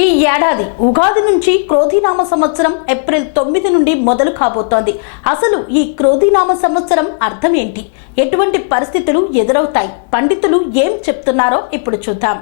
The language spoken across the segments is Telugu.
ఈ ఏడాది ఉగాది నుంచి క్రోధినామ సంవత్సరం ఏప్రిల్ 9 నుండి మొదలు కాబోతోంది. అసలు ఈ క్రోధినామ సంవత్సరం అర్థం ఏంటి, ఎటువంటి పరిస్థితులు ఎదురవుతాయి, పండితులు ఏం చెప్తున్నారో ఇప్పుడు చూద్దాం.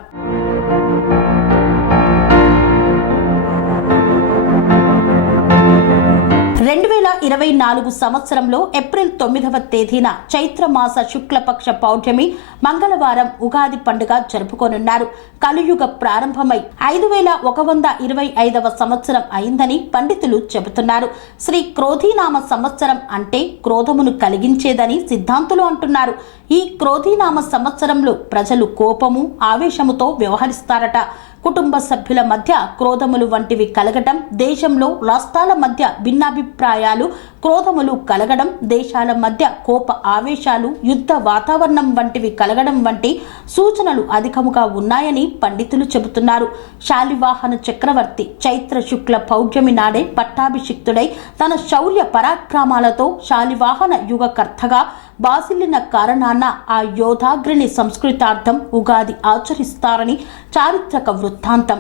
2024 సంవత్సరంలో ఏప్రిల్ 9వ తేదీన చైత్రమాస శుక్లపక్ష పౌర్ణమి మంగళవారం ఉగాది పండుగ జరుపుకోనున్నారు. కలియుగ ప్రారంభమై 5125వ సంవత్సరం అయిందని పండితులు చెబుతున్నారు. శ్రీ క్రోధినామ సంవత్సరం అంటే క్రోధమును కలిగించేదని సిద్ధాంతులు అంటున్నారు. ఈ క్రోధినామ సంవత్సరంలో ప్రజలు కోపము, ఆవేశముతో వ్యవహరిస్తారట. కుటుంబ సభ్యుల మధ్య క్రోధములు వంటివి కలగడం, దేశంలో రాష్ట్రాల మధ్య భిన్నాభిప్రాయాలు, క్రోధములు కలగడం, దేశాల మధ్య కోప ఆవేశాలు, యుద్ధ వాతావరణం వంటివి కలగడం వంటి సూచనలు అధికముగా ఉన్నాయని పండితులు చెబుతున్నారు. శాలివాహన చక్రవర్తి చైత్ర శుక్ల పౌర్ణమి నాడే పట్టాభిషిక్తుడై తన శౌర్య పరాక్రమాలతో శాలివాహన యుగకర్తగా బాసిల్లిన కారణాన ఆ యోధాగ్రిని సంస్కృతార్థం ఉగాది ఆచరిస్తారని చారిత్రక వృత్తాంతం.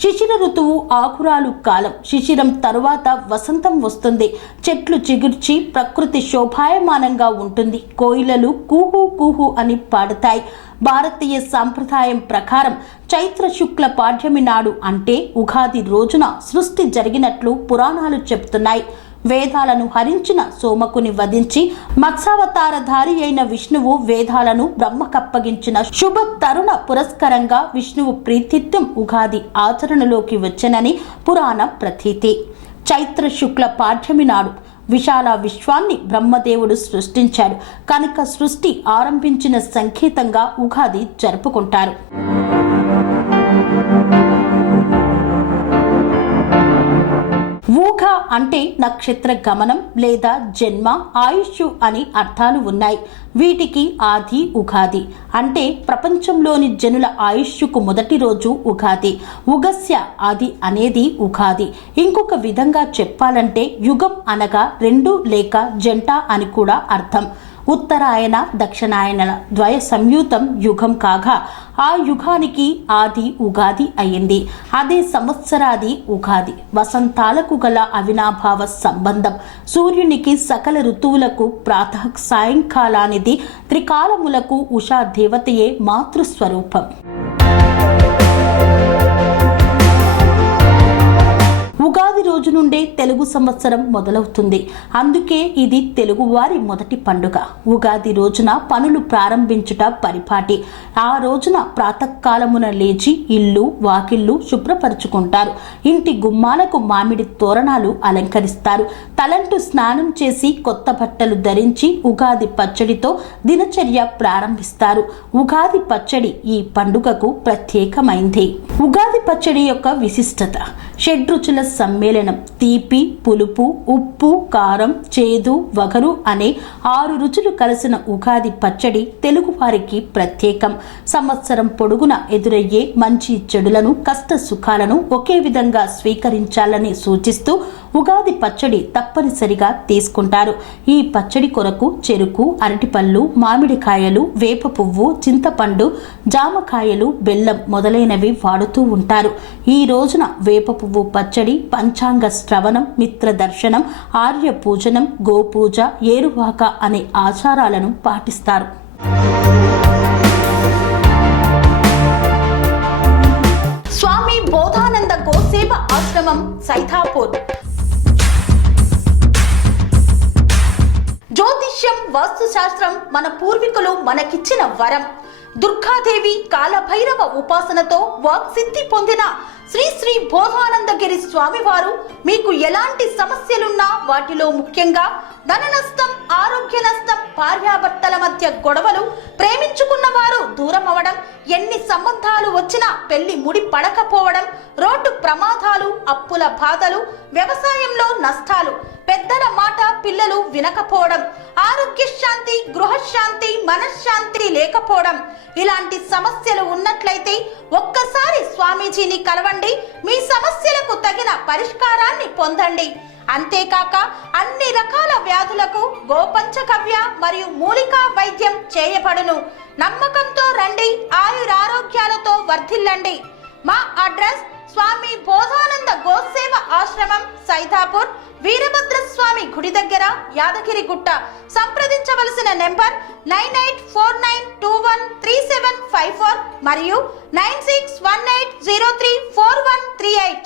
శిశిర ఋతువు ఆకురాలు కాలం. శిశిరం తరువాత వసంతం వస్తుంది. చెట్లు చిగుర్చి ప్రకృతి శోభాయమానంగా ఉంటుంది. కోయిలలు కూహు కూహు అని పాడుతాయి. భారతీయ సాంప్రదాయం ప్రకారం చైత్ర శుక్ల పాడ్యమి నాడు అంటే ఉగాది రోజున సృష్టి జరిగినట్లు పురాణాలు చెబుతున్నాయి. వేదాలను హరించిన సోమకుని వధించి మత్స్యావతారధారి అయిన విష్ణువు వేదాలను బ్రహ్మకప్పగించిన శుభ తరుణ పురస్కరంగా విష్ణువు ప్రీతిత్వం ఉగాది ఆచరణలోకి వచ్చనని పురాణ ప్రతీతి. చైత్ర శుక్ల పాఠ్యమి నాడు విశాల విశ్వాన్ని బ్రహ్మదేవుడు సృష్టించాడు కనుక సృష్టి ఆరంభించిన సంకేతంగా ఉగాది జరుపుకుంటారు. ఊఘ అంటే నక్షత్ర గమనం లేదా జన్మ, ఆయుష్ అని అర్థాలు ఉన్నాయి. వీటికి ఆది ఉగాది అంటే ప్రపంచంలోని జనుల ఆయుష్కు మొదటి రోజు ఉగాది. ఉగస్య ఆది అనేది ఉగాది. ఇంకొక విధంగా చెప్పాలంటే యుగం అనగా రెండు లేక జంట అని కూడా అర్థం. ఉత్తరాయణ దక్షిణాయనల ద్వయ సంయుతం యుగం కాగా ఆ యుగానికి ఆది ఉగాది అయింది. అదే సంవత్సరాది ఉగాది. వసంతాలకు గల అవినాభావ సంబంధం. సూర్యునికి సకల ఋతువులకు ప్రాతః సాయంకాలానిది. త్రికాలములకు ఉషా దేవతయే మాతృస్వరూపం. ఉగాది రోజు నుండే తెలుగు సంవత్సరం మొదలవుతుంది. అందుకే ఇది తెలుగువారి మొదటి పండుగ. ఉగాది రోజున పనులు ప్రారంభించుట పరిపాటి. ఆ రోజున ప్రాతకాలమున లేచి ఇల్లు వాకిళ్ళు శుభ్రపరుచుకుంటారు. ఇంటి గుమ్మాలకు మామిడి తోరణాలు అలంకరిస్తారు. తలంటు స్నానం చేసి కొత్త బట్టలు ధరించి ఉగాది పచ్చడితో దినచర్య ప్రారంభిస్తారు. ఉగాది పచ్చడి ఈ పండుగకు ప్రత్యేకమైంది. ఉగాది పచ్చడి యొక్క విశిష్టత షడ్రుచుల సమ్మేళనం. తీపి, పులుపు, ఉప్పు, కారం, చేదు, వగరు అనే 6 రుచులు కలిసిన ఉగాది పచ్చడి తెలుగు వారికి ప్రత్యేకం. సంవత్సరం పొడుగున ఎదురయ్యే మంచి చెడులను, కష్ట సుఖాలను ఒకే విధంగా స్వీకరించాలని సూచిస్తూ ఉగాది పచ్చడి తప్పనిసరిగా తీసుకుంటారు. ఈ పచ్చడి కొరకు చెరుకు, అరటిపళ్ళు, మామిడికాయలు, వేప పువ్వు, చింతపండు, జామకాయలు, బెల్లం మొదలైనవి వాడుతూ ఉంటారు. ఈ రోజున వేప పువ్వు పచ్చడి, పంచాంగ శ్రవణం, మిత్ర దర్శనం, ఆర్య పూజనం, గోపూజ, ఏరువాక అనే ఆచారాలను పాటిస్తారు. స్వామి బోధానంద గోసేవ ఆశ్రమం, సైథాపూర్. జ్యోతిష్యం, వాస్తుశాస్త్రం మన పూర్వీకులు మనకిచ్చిన వరం. దుర్గాదేవి, కాలభైరవ ఉపాసనతో వాక్సిద్ధి పొందిన శ్రీ శ్రీ బోధానందగిరి స్వామివారు మీకు ఎలాంటి సమస్యలున్నా, వాటిలో ముఖ్యంగా ధన నష్టం, ఆరోగ్య నష్టం, భార్యాభర్తల మధ్య గొడవలు, ప్రేమించుకున్న వారు దూరం అవడం, ఎన్ని సంబంధాలు వచ్చినా పెళ్లి ముడి పడకపోవడం, రోడ్డు ప్రమాదాలు, అప్పుల బాధలు, వ్యవసాయంలో నష్టాలు, పెద్దల మాట పిల్లలు వినకపోవడం, ఆరోగ్య శాంతి, గృహశాంతి, మనశ్శాంతి లేకపోవడం, ఇలాంటి సమస్యలు ఉన్నట్లయితే ఒక్కసారి స్వామీజీని కలవండి. మీ సమస్యలకు తగిన పరిష్కారాన్ని పొందండి. అంతేకాక అన్ని రకాల వ్యాధులకు గోపంచకవ్య మరియు మూలికా వైద్యం చేయబడును. నమ్మకంతో రండి, ఆయురారోగ్యాలతో వర్ధిల్లండి. మా అడ్రస్ స్వామి బోధానంద గోసేవ ఆశ్రమం, సైదాపూర్, వీరభద్రస్వామి గుడి దగ్గర, యాదగిరిగుట్ట. సంప్రదించవలసిన నెంబర్ 9849213754 మరియు 9618034138.